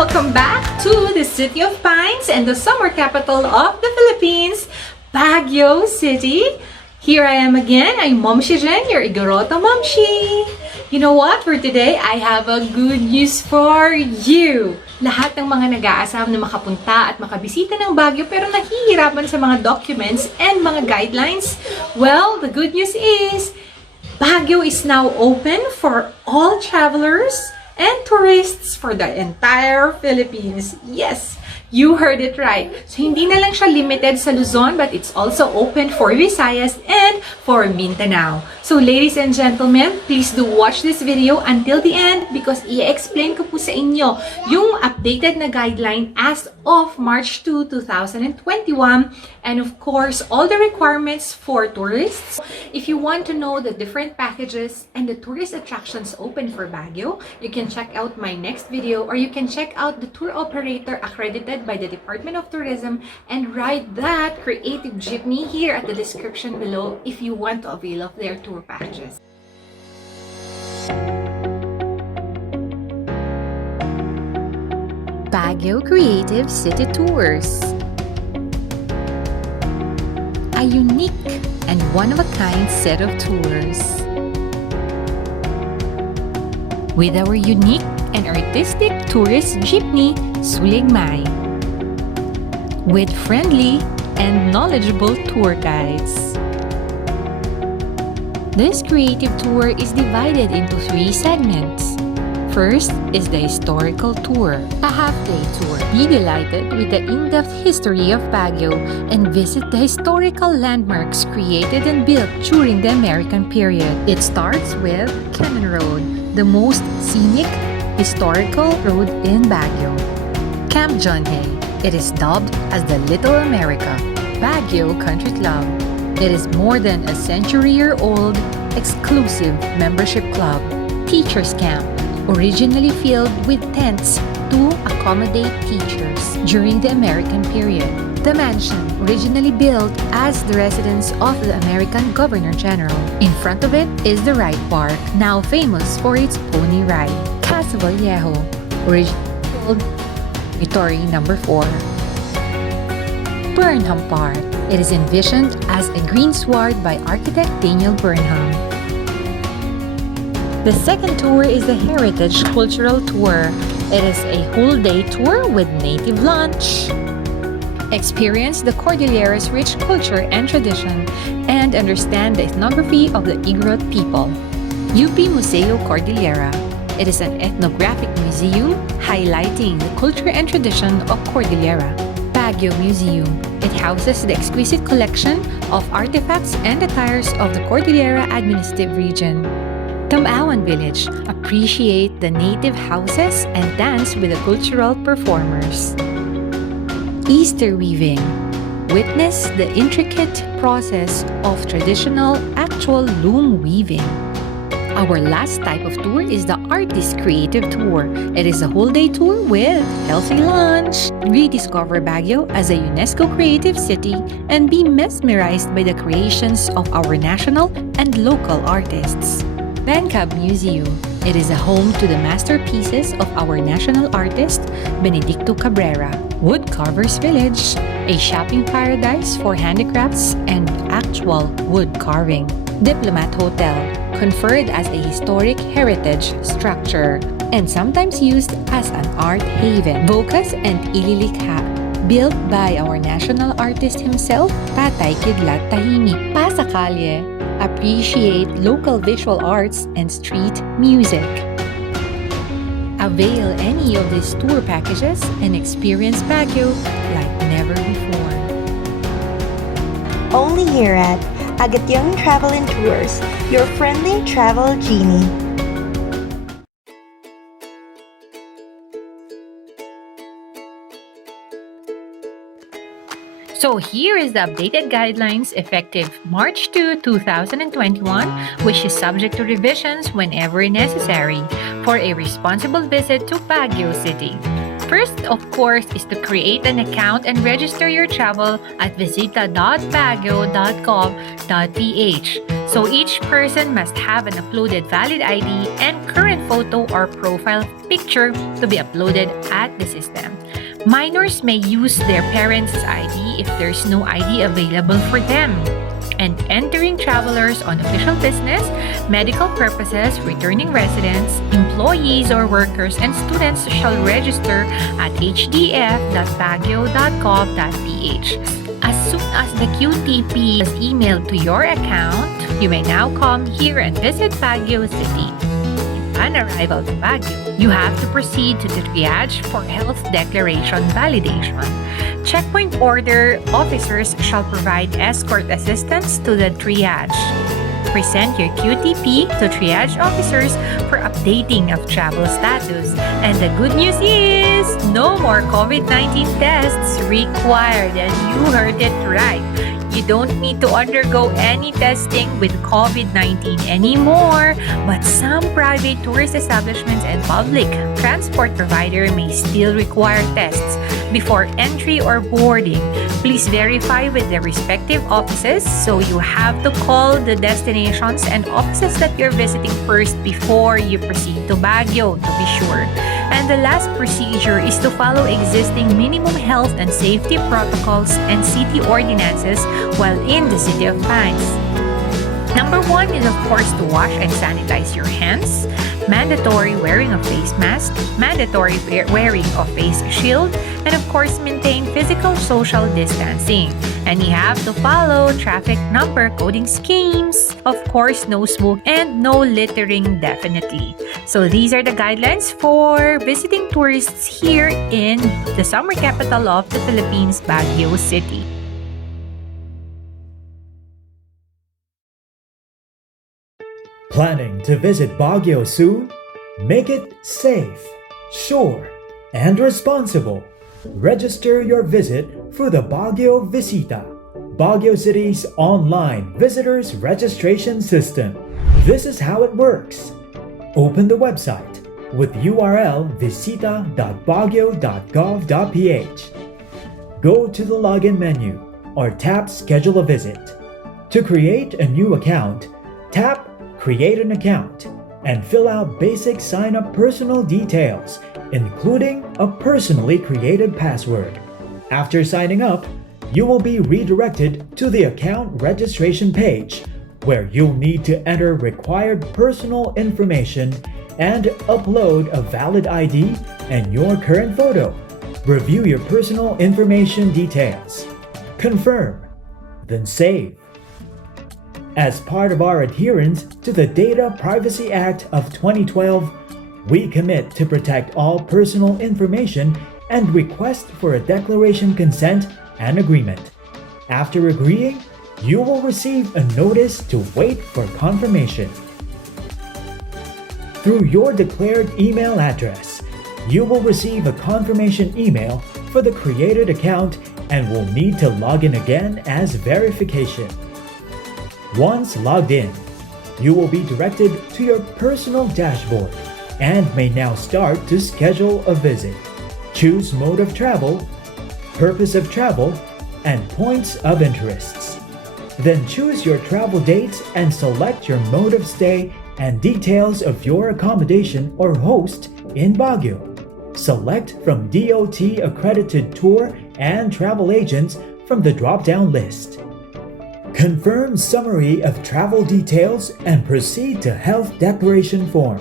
Welcome back to the City of Pines and the summer capital of the Philippines, Baguio City. Here I am again. I'm Momshie Jhen, your Igoroto Momshie. You know what? For today, I have a good news for you. Lahat ng mga nag-aasam na makapunta at makabisita ng Baguio pero nahihirapan sa mga documents and mga guidelines, well, the good news is Baguio is now open for all travelers and tourists for the entire Philippines. Yes, you heard it right. So, hindi na lang siya limited sa Luzon, but it's also open for Visayas and for Mindanao. So, ladies and gentlemen, please do watch this video until the end because i-explain ko po sa inyo yung updated na guideline as of March 2, 2021. And of course, all the requirements for tourists. If you want to know the different packages and the tourist attractions open for Baguio, you can check out my next video or you can check out the tour operator accredited by the Department of Tourism and ride that creative jeepney here at the description below if you want to avail of their tour packages. Baguio Creative City Tours. A unique and one-of-a-kind set of tours. With our unique and artistic tourist jeepney, Suligmay. With friendly and knowledgeable tour guides. This creative tour is divided into 3 segments. First is the historical tour, a half-day tour. Be delighted with the in-depth history of Baguio and visit the historical landmarks created and built during the American period. It starts with Cannon Road, the most scenic historical road in Baguio. Camp John Hay. It is dubbed as the Little America. Baguio Country Club. It is more than a century-year-old exclusive membership club. Teachers Camp. Originally filled with tents to accommodate teachers during the American period. The mansion, originally built as the residence of the American Governor General. In front of it is the Ride Park, now famous for its pony ride. Casa Vallejo, originally built Dormitory Number 4. Burnham Park. It is envisioned as a greensward by architect Daniel Burnham. The second tour is the Heritage Cultural Tour. It is a whole-day tour with native lunch. Experience the Cordillera's rich culture and tradition and understand the ethnography of the Igorot people. UP Museo Cordillera. It is an ethnographic museum highlighting the culture and tradition of Cordillera. Baguio Museum. It houses the exquisite collection of artifacts and attires of the Cordillera Administrative Region. Tamawan Village. Appreciate the native houses and dance with the cultural performers. Easter Weaving. Witness the intricate process of traditional actual loom weaving. Our last type of tour is the Artist Creative Tour. It is a whole-day tour with healthy lunch. Rediscover Baguio as a UNESCO creative city and be mesmerized by the creations of our national and local artists. Bancab Museum. It is a home to the masterpieces of our national artist, Benedicto Cabrera. Woodcarvers Village, a shopping paradise for handicrafts and actual wood carving. Diplomat Hotel, conferred as a historic heritage structure and sometimes used as an art haven. Vocas and Ililikha, built by our national artist himself, Tatay Kidlat Tahimik. Pasacalye, appreciate local visual arts and street music. Avail any of these tour packages and experience Baguio like never before. Only here at Agationg Travel and Tours, your friendly travel genie. So here is the updated guidelines effective March 2, 2021, which is subject to revisions whenever necessary for a responsible visit to Baguio City. First, of course, is to create an account and register your travel at visita.baguio.gov.ph. So each person must have an uploaded valid ID and current photo or profile picture to be uploaded at the system. Minors may use their parents' ID if there's no ID available for them. And entering travelers on official business, medical purposes, returning residents, employees or workers, and students shall register at hdf.baguio.gov.ph. As soon as the QTP is emailed to your account, you may now come here and visit Baguio City. Upon arrival to Baguio, you have to proceed to the triage for health declaration validation. Checkpoint border officers shall provide escort assistance to the triage. Present your QTP to triage officers for updating of travel status. And the good news is, no more COVID-19 tests required. And you heard it right. You don't need to undergo any testing with COVID-19 anymore, but some private tourist establishments and public transport provider may still require tests before entry or boarding. Please verify with the respective offices, so you have to call the destinations and offices that you're visiting first before you proceed to Baguio to be sure. And the last procedure is to follow existing minimum health and safety protocols and city ordinances while in the City of Pines. Number 1 is of course to wash and sanitize your hands, mandatory wearing of face mask, mandatory wearing of face shield, and of course maintain physical social distancing. And you have to follow traffic number coding schemes. Of course, no smoke and no littering definitely. So these are the guidelines for visiting tourists here in the summer capital of the Philippines, Baguio City. Planning to visit Baguio soon? Make it safe, sure, and responsible. Register your visit through the Baguio VISITA, Baguio City's online visitors registration system. This is how it works. Open the website with URL visita.baguio.gov.ph. Go to the login menu or tap Schedule a Visit. To create a new account, tap Create an account and fill out basic sign-up personal details, including a personally created password. After signing up, you will be redirected to the account registration page, where you'll need to enter required personal information and upload a valid ID and your current photo. Review your personal information details. Confirm, then save. As part of our adherence to the Data Privacy Act of 2012, we commit to protect all personal information and request for a declaration consent and agreement. After agreeing, you will receive a notice to wait for confirmation. Through your declared email address, you will receive a confirmation email for the created account and will need to log in again as verification. Once logged in, you will be directed to your personal dashboard and may now start to schedule a visit. Choose mode of travel, purpose of travel, and points of interests. Then choose your travel dates and select your mode of stay and details of your accommodation or host in Baguio. Select from DOT accredited tour and travel agents from the drop-down list. Confirm summary of travel details and proceed to health declaration form.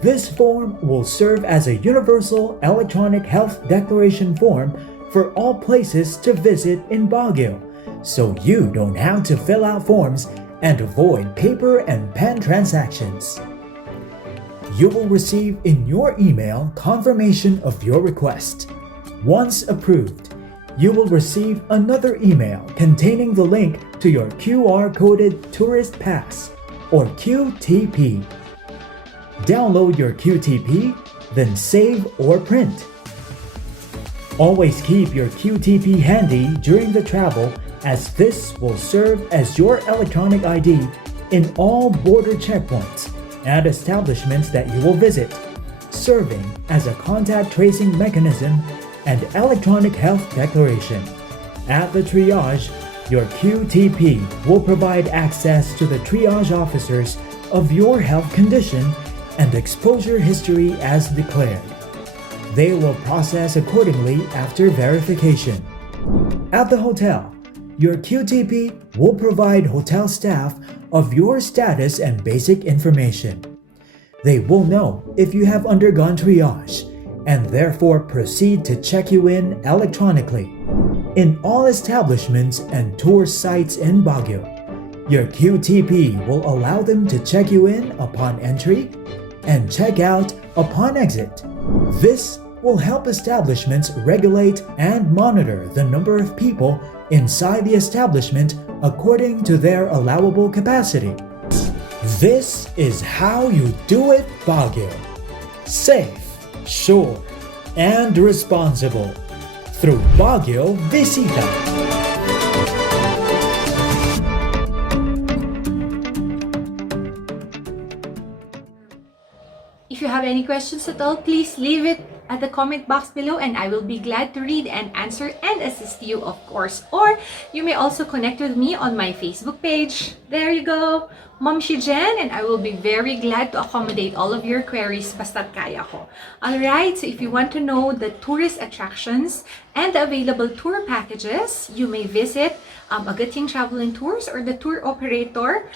This form will serve as a universal electronic health declaration form for all places to visit in Baguio, so you don't have to fill out forms and avoid paper and pen transactions. You will receive in your email confirmation of your request. Once approved, you will receive another email containing the link to your QR-coded Tourist Pass or QTP. Download your QTP, then save or print. Always keep your QTP handy during the travel, as this will serve as your electronic ID in all border checkpoints and establishments that you will visit, serving as a contact tracing mechanism and electronic health declaration. At the triage, Your QTP will provide access to the triage officers of your health condition and exposure history as declared. They will process accordingly after verification. At the hotel, your QTP will provide hotel staff of your status and basic information. They will know if you have undergone triage and therefore proceed to check you in electronically. In all establishments and tour sites in Baguio, your QTP will allow them to check you in upon entry and check out upon exit. This will help establishments regulate and monitor the number of people inside the establishment according to their allowable capacity. This is how you do it, Baguio. Safe, sure, and responsible through Baguio VISITA. If you have any questions at all, please leave it at the comment box below and I will be glad to read and answer and assist you, of course. Or you may also connect with me on my Facebook page. There you go, Momshie Jhen, and I will be very glad to accommodate all of your queries basta't kaya ko. Alright, so if you want to know the tourist attractions and the available tour packages, you may visit Agating Travel and Tours or the tour operator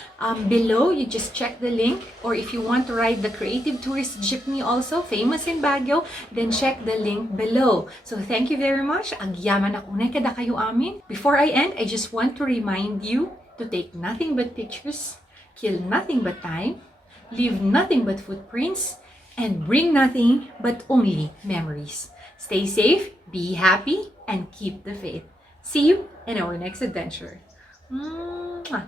below. You just check the link. Or if you want to ride the Creative Tourist Jeepney, also famous in Baguio, then check the link below. So thank you very much. Agyaman ako na kada kayo amin. Before I end, I just want to remind you to take nothing but pictures, kill nothing but time, leave nothing but footprints, and bring nothing but only memories. Stay safe, be happy, and keep the faith. See you in our next adventure. Mwah.